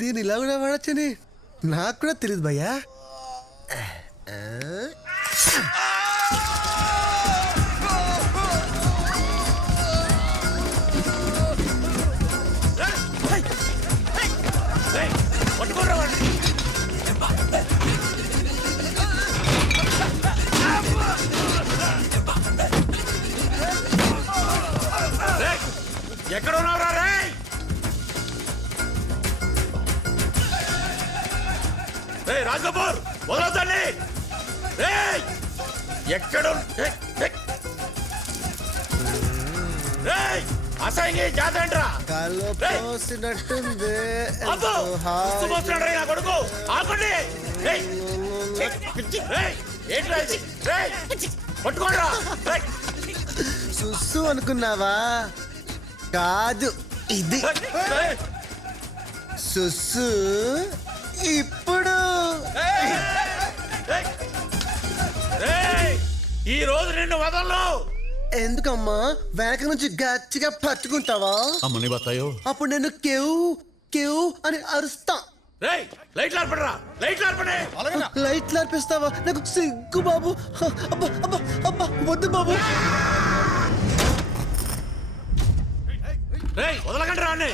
దీని ఇలా కూడా వాడచ్చని నాకు కూడా తెలియదు భయ్యా. ఎక్కడ ఉన్నావురా రే? రాజకపూర్ వదలొద్దండి. ఎక్కడ అసహ్యంగా జాతర ఏంట్రా? పోసినట్టుంది కొడుకు ఆపండి. పట్టుకోండిరా. సుస్సు అనుకున్నావా? కాదు, ఇది సుస్సు. ఇప్పుడు ఈ రోజు నిన్ను వదలను. ఎందుకమ్మా? వెనక నుంచి గట్టిగా పట్టుకుంటావా? అమ్మని బతాయో. అప్పుడు నేను కేవ్ కేవ్ అని అరుస్తా. లైట్లు ఆర్పడరా, లైట్లు ఆర్పడే. లైట్లు ఆర్పిస్తావా? నాకు సిగ్గు బాబు. అబ్బా అబ్బా అబ్బా, వద్దు బాబు. వదలకండి రా అన్నీ.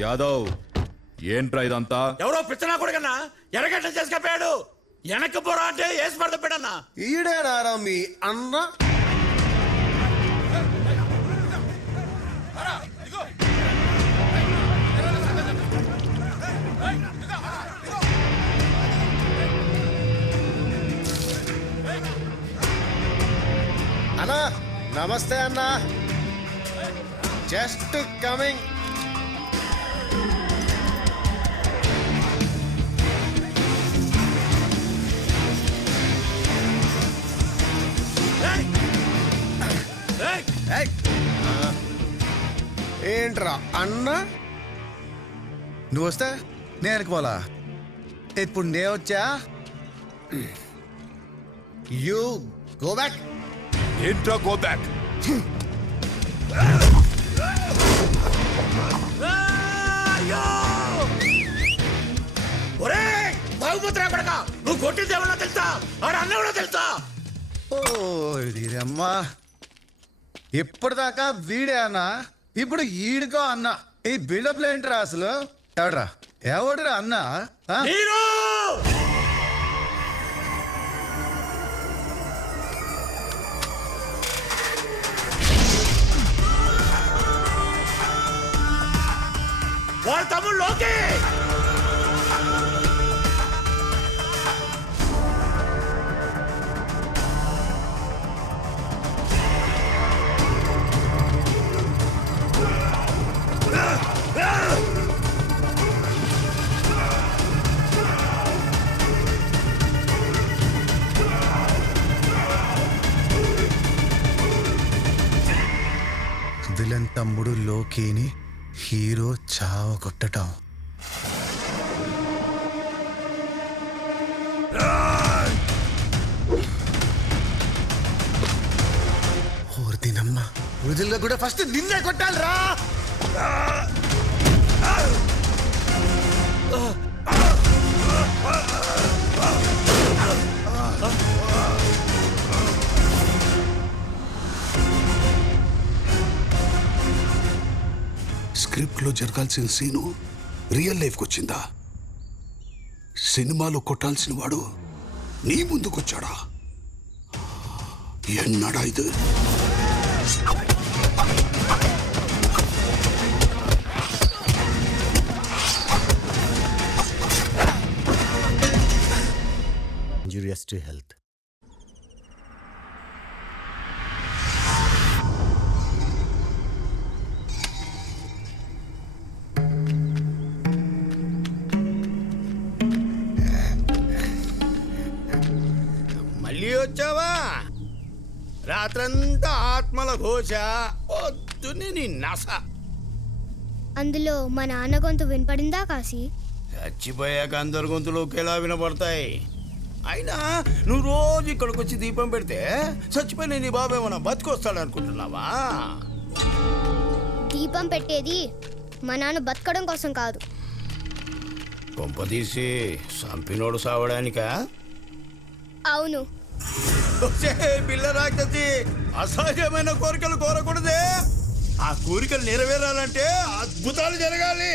యాదవ్, ఏంట్రా ఇదంతా? ఎవరో పిచ్చనా కొడుకన్నా ఎరగట్ల చేసుకపోయాడు. వెనక్కి పోరా అంటే వేసి పడతాడన్నా. ఈడేనారా మీ అన్న? అన్నా నమస్తే అన్నా. Just coming. ఏంట్రా అన్న? నువ్వు వస్తే నేను వెనకపోలా. ఇప్పుడు నేను వచ్చా. You go back. ఏంట్రా గో బ్యాక్? బాగుపోతున్నా కొడక. నువ్వు కొట్టింది ఎవరో తెలుసా? ఆడ అన్న ఎవరో తెలుసా? ఓ అమ్మా, ఇప్పటిదాకా వీడే అన్నా, ఇప్పుడు ఈడుకో అన్న. ఈ బిల్డప్ ఏంట్రా అసలు? ఎవడ్రా ఎవడురా అన్న? వాళ్ళ తమ్ముడు లోకే. విలన్ తమ్ముడు లోకేని హీరో చావగొట్టటం. ఓర్దినమ్మ, రోజుల్లో కూడా ఫస్ట్ నిన్నే కొట్టాలిరా. స్క్రిప్ట్ లో జరగాల్సిన సీను రియల్ లైఫ్కి వచ్చిందా? సినిమాలో కొట్టాల్సిన వాడు నీ ముందుకొచ్చాడా? ఎన్నడా ఇది? injurious to health. మళ్ళీ వచ్చావా? రాత్రంతా ఆత్మల ఘోష, పొద్దున్నే నీ నస. అందులో మా నాన్న గొంతు వినపడిందా కాశీ? చచ్చిపోయాక అందరి గొంతులు ఒకేలా వినపడతాయి. అయినా నువ్వు రోజు ఇక్కడికి వచ్చి దీపం పెడితే చచ్చిపోయిన నీ బాబు ఏమన్నా బతికొస్తాడు అనుకుంటున్నావా? దీపం పెట్టేది మా నాన్న బతకడం కోసం కాదు. కొంపదీసి సంపినోడు సావడానికా? అవును. పిల్ల రాక్షసి, అసహజమైన కోరికలు కోరకూడదే. ఆ కోరికలు నెరవేరాలంటే అద్భుతాలు జరగాలి.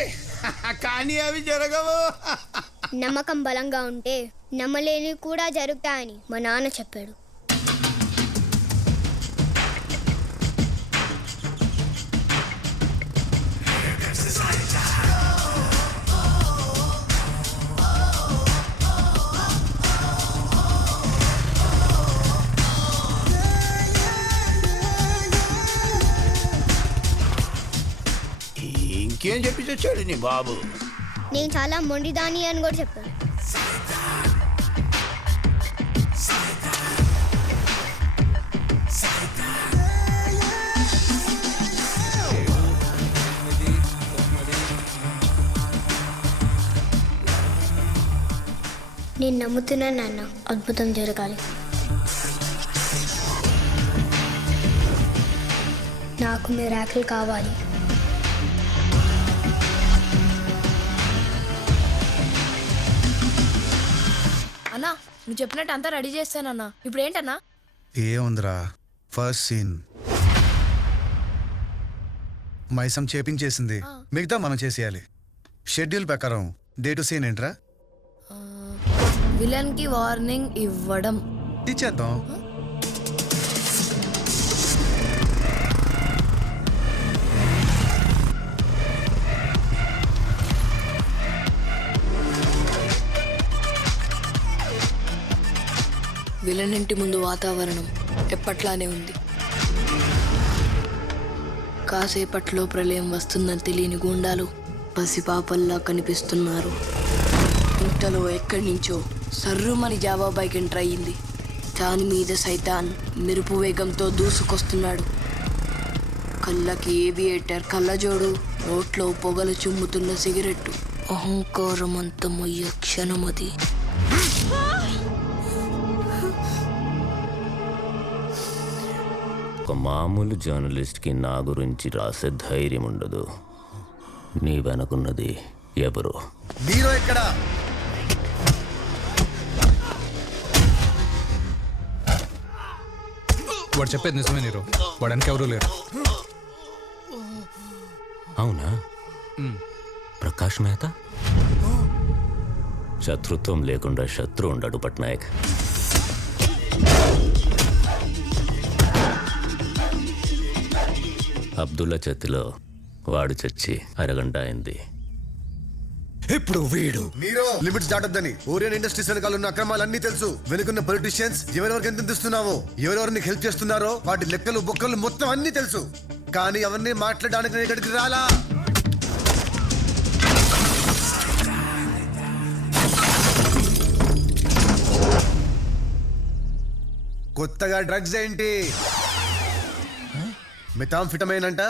కానీ అవి జరగవు. నమ్మకం బలంగా ఉంటే నమ్మలేని కూడా జరుగుతాయని మా నాన్న చెప్పాడు. ఇంకేం చెప్పి తెచ్చాడు నీ బాబు? నేను చాలా మొండిదాని అని కూడా చెప్పాడు. నేను నమ్ముతున్నాను నాన్న, అద్భుతం జరగాలి. నాకు మిరాకిల్ కావాలి. అన్నా, నువ్వు చెప్పినట్టు అంతా రెడీ చేస్తానన్నా. ఇప్పుడు ఏంటన్నా? ఏముందిరా, ఫస్ట్ సీన్ మైసం చేపించేసింది, మిగతా మనం చేసేయాలి. షెడ్యూల్ ప్రకారం డే టు సీన్ ఏంట్రా? విలన్ కి వార్నింగ్ ఇవ్వడం. ఇచ్చేద్దాం. విలన్ ఇంటి ముందు వాతావరణం ఎప్పట్లానే ఉంది. కాసేపట్లో ప్రళయం వస్తుందని తెలియని గూండాలు పసిపాపల్లా కనిపిస్తున్నారు. ఇంతలో ఎక్కడి నుంచో సర్రుమని జావా బైక్ ఎంటర్ అయ్యింది. దాని మీద సైతాన్ మెరుపు వేగంతో దూసుకొస్తున్నాడు. కళ్ళకి ఏవియేటర్ కళ్ళజోడు, నోట్లో పొగలు చుమ్ముతున్న సిగరెట్టు. అహంకారం అంతమయ్యే క్షణమది. ఒక మామూలు జర్నలిస్ట్కి నా గురించి రాసే ధైర్యం ఉండదు. నీ వెనకున్నది ఎవరు? హీరో ఎక్కడ? వాడు చెప్పేది నిజమే నీరు, వాడానికి ఎవరూ లేరు. అవునా? ప్రకాష్ మెహతా? శత్రుత్వం లేకుండా శత్రు ఉండడు పట్నాయక్. అబ్దుల్లా చేతిలో వాడు చచ్చి అరగంట అయింది. ఇప్పుడు వీడు మీరు లిమిట్స్ దాటొద్దని ఓరియన్ ఇండస్ట్రీస్ వెనకాల ఉన్న అక్రమాలన్నీ తెలుసు. వెనుకున్న పొలిటీషియన్స్ ఎవరెవరికి ఎంత ఇస్తున్నావో, ఎవరెవరిని హెల్ప్ చేస్తున్నారో వాటి లెక్కలు బొక్కలు మొత్తం అన్ని తెలుసు. కానీ అవన్నీ మాట్లాడడానికి నేను ఇక్కడికి రాలా. కొత్తగా డ్రగ్స్ ఏంటి? మెథాంఫిటమైన్ అంట.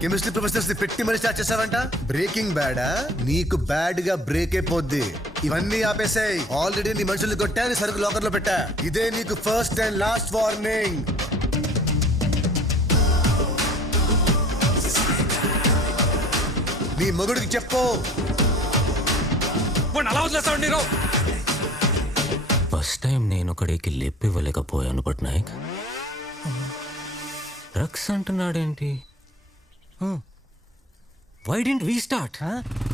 కెమిస్ట్రీ ప్రొఫెసర్స్ పెట్టి మరి స్టార్ట్ చేసావంట. బ్రేకింగ్ బ్యాడా? నీకు బ్యాడ్ గా బ్రేక్ అయిపోద్ది. ఇవన్నీ ఆపేసాయి. ఆల్రెడీ నీ మనుషులు కొట్టా, నీ సరుకు లాకర్ లో పెట్టా. ఇదే నీకు ఫస్ట్ అండ్ లాస్ట్ వార్నింగ్. నీ మొగుడికి చెప్పు. ఫస్ట్ టైం నేను ఒకడికి లెప్పివ్వలేకపోయాను పట్నాయక్. డ్రగ్స్ అంటున్నాడేంటి? Why didn't we start?